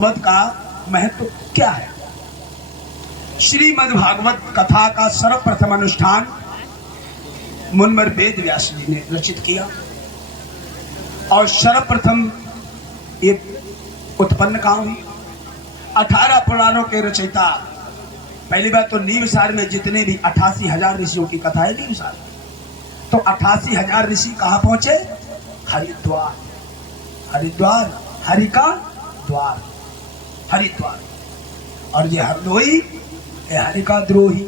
भागवत का महत्व क्या है। श्रीमद् भागवत कथा का सर्वप्रथम अनुष्ठान मुनिवर वेद व्यास जी ने रचित किया और सर्वप्रथम ये उत्पन्न कहाँ हुई। 18 पुराणों के रचयिता, पहली बात तो नीवसार में जितने भी 88,000 ऋषियों की कथा है नीवसार, तो 88,000 ऋषि कहाँ पहुंचे? हरिद्वार। हरिद्वार हरि का द्वार, हरिद्वार। और ये हरदोई ये हरि का द्रोही।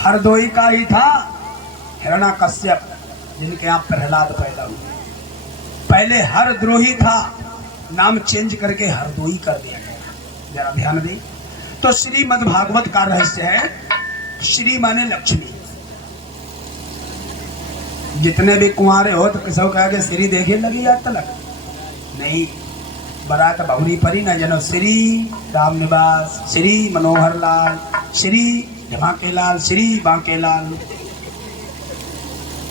हरदोई का ही था हिरण्याकश्यप, जिनके यहाँ प्रहलाद पैदा हुए। पहले हरद्रोही था, नाम चेंज करके हरदोई कर दिया गया। जरा ध्यान दें तो श्रीमद् भागवत का रहस्य है, श्री माने लक्ष्मी। जितने भी कुंवारे हो तो किसी को आगे श्री देखे लगी या तलक नहीं। बरात बहुरी परी न जनो श्री राम निवास, श्री मनोहर लाल, श्री धमाके लाल, श्री बांके लाल।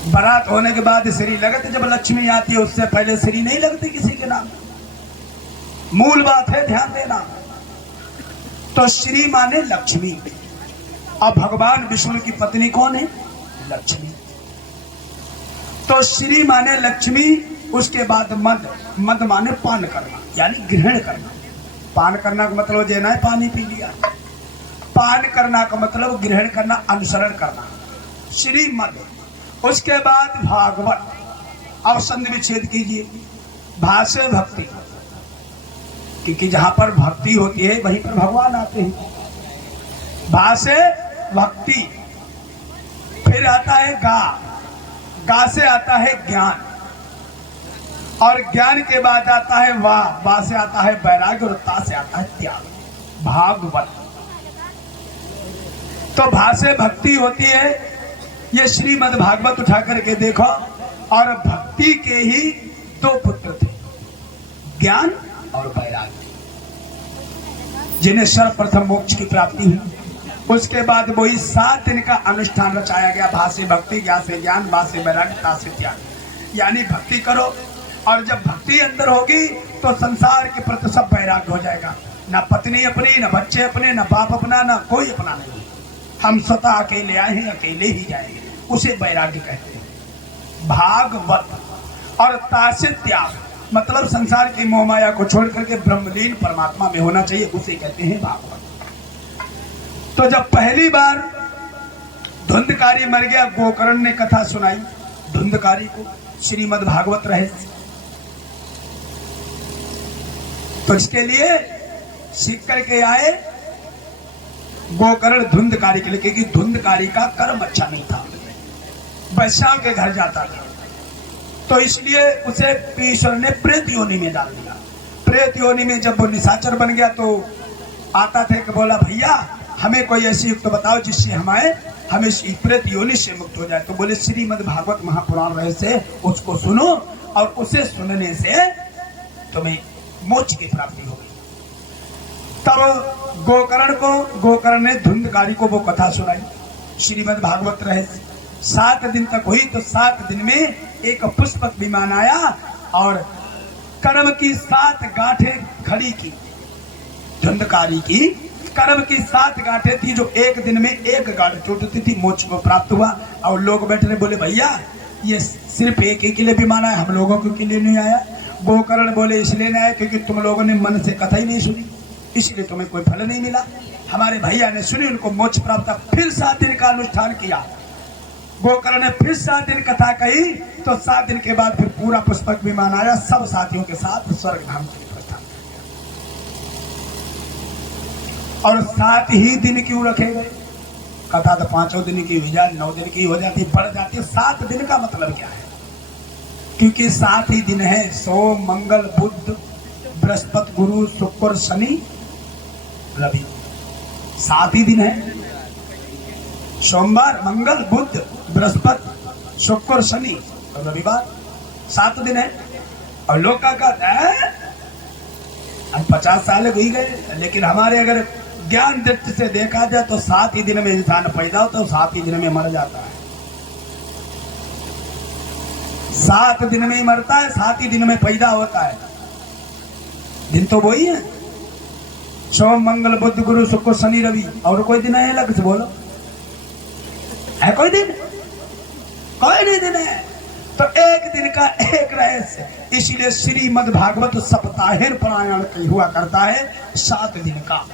बारात होने के बाद श्री लगते, जब लक्ष्मी आती है उससे पहले श्री नहीं लगती किसी के नाम। मूल बात है, ध्यान देना। तो श्री माने लक्ष्मी। अब भगवान विष्णु की पत्नी कौन है? लक्ष्मी। तो श्री माने लक्ष्मी, उसके बाद मद। मद माने पान करना, यानी ग्रहण करना। पान करना का मतलब जो है पानी पी लिया। पान करना का मतलब ग्रहण करना, अनुसरण करना, श्री मद। उसके बाद भागवत। अब संधि विच्छेद कीजिए। भाष्य भक्ति, क्योंकि जहां पर भक्ति होती है वहीं पर भगवान आते हैं। भाष्य भक्ति। फिर आता है गा। गा से आता है ज्ञान, और ज्ञान के बाद आता है वाह। वाह से आता है वैराग्य, और ता से आता है त्याग। भागवत। तो भाष्य भक्ति होती है। ये श्रीमद् भागवत उठा करके देखो, और भक्ति के ही दो पुत्र थे, ज्ञान और वैराग्य, जिन्हें सर्वप्रथम मोक्ष की प्राप्ति हुई। उसके बाद वही 7 दिन का अनुष्ठान रचाया गया। भाष्य भक्ति, ज्ञान से ज्ञान, वाह से वैराग्य, ता से त्याग। यानी भक्ति करो, और जब भक्ति अंदर होगी तो संसार के प्रति सब वैराग्य हो जाएगा। ना पत्नी अपनी, ना बच्चे अपने, ना बाप अपना, ना कोई अपना नहीं। हम स्वतः अकेले आए हैं, अकेले ही जाएंगे, उसे वैराग्य कहते हैं। भागवत। और ता से त्याग, मतलब संसार की मोह माया को छोड़ करके ब्रह्मलीन परमात्मा में होना चाहिए, उसे कहते हैं भागवत। तो जब पहली बार धुंधकारी मर गया, गोकर्ण ने कथा सुनाई धुंधकारी को, श्रीमद् भागवत रहस्य। तो इसके लिए सीख करके आए गोकर्ण धुंधकारी के लिए, क्योंकि धुंधकारी का कर्म अच्छा नहीं था, वैश्याओं के घर जाता था। तो इसलिए उसे ईश्वर ने प्रेत योनि में डाल दिया। प्रेत योनि में जब वो निशाचर बन गया तो आता थे कि बोला, भैया हमें कोई ऐसी युक्त बताओ जिससे हमें इस प्रेत योनि से मुक्त हो जाए। तो बोले श्रीमद् भागवत महापुराण रहस्य, उसको सुनो, और उसे सुनने से तुम्हें मोक्ष की प्राप्ति होगी। तब गोकर्ण ने धुंधकारी को वो कथा सुनाई, श्रीमद् भागवत रहस्य। 7 दिन तक हुई। तो 7 दिन में एक पुष्पक विमान आया और कर्म की 7 गांठें खड़ी की। धुंधकारी की कर्म की 7 गांठें थी, जो एक दिन में एक गांठ टूटती थी, मोक्ष को प्राप्त हुआ। और लोग बैठे रहे, बोले भैया ये सिर्फ एक ही के लिए विमान आया, हम लोगों के लिए नहीं आया। गोकर्ण बोले इसलिए नहीं आया क्योंकि तुम लोगों ने मन से कथा ही नहीं सुनी, इसलिए तुम्हें कोई फल नहीं मिला। हमारे भैया ने सुनी, उनको मोक्ष प्राप्त। फिर 7 दिन का अनुष्ठान किया। गोकर्ण ने फिर 7 दिन कथा कही। तो 7 दिन के बाद फिर पूरा पुष्पक विमान आया, सब साथियों के साथ स्वर्ग धाम के प्रस्थान। और 7 ही दिन क्यों रखे गए? कथा तो 5 दिन की हो जाए, 9 दिन की हो जाती, बढ़ जाती है। 7 दिन का मतलब क्या है? क्योंकि 7 ही दिन है, सोम मंगल बुध बृहस्पति गुरु शुक्र शनि रवि। 7 ही दिन है। सोमवार मंगल बुध बृहस्पति शुक्र शनि और रविवार, 7 दिन है। और लोग का कहता है हम 50 साल हो गए, लेकिन हमारे अगर ज्ञान दृष्टि से देखा जाए तो 7 ही दिन में इंसान पैदा होता है, 7 ही दिन में मर जाता है। 7 दिन में ही मरता है, 7 ही दिन में पैदा होता है। दिन तो वही है, सोम मंगल बुध गुरु शुक्र शनि रवि। और कोई दिन है अलग से बोलो, है कोई दिन? कोई नहीं दिन है। तो एक दिन का एक रहस्य, इसीलिए श्रीमद् भागवत सप्ताहेर पारायण हुआ करता है 7 दिन का।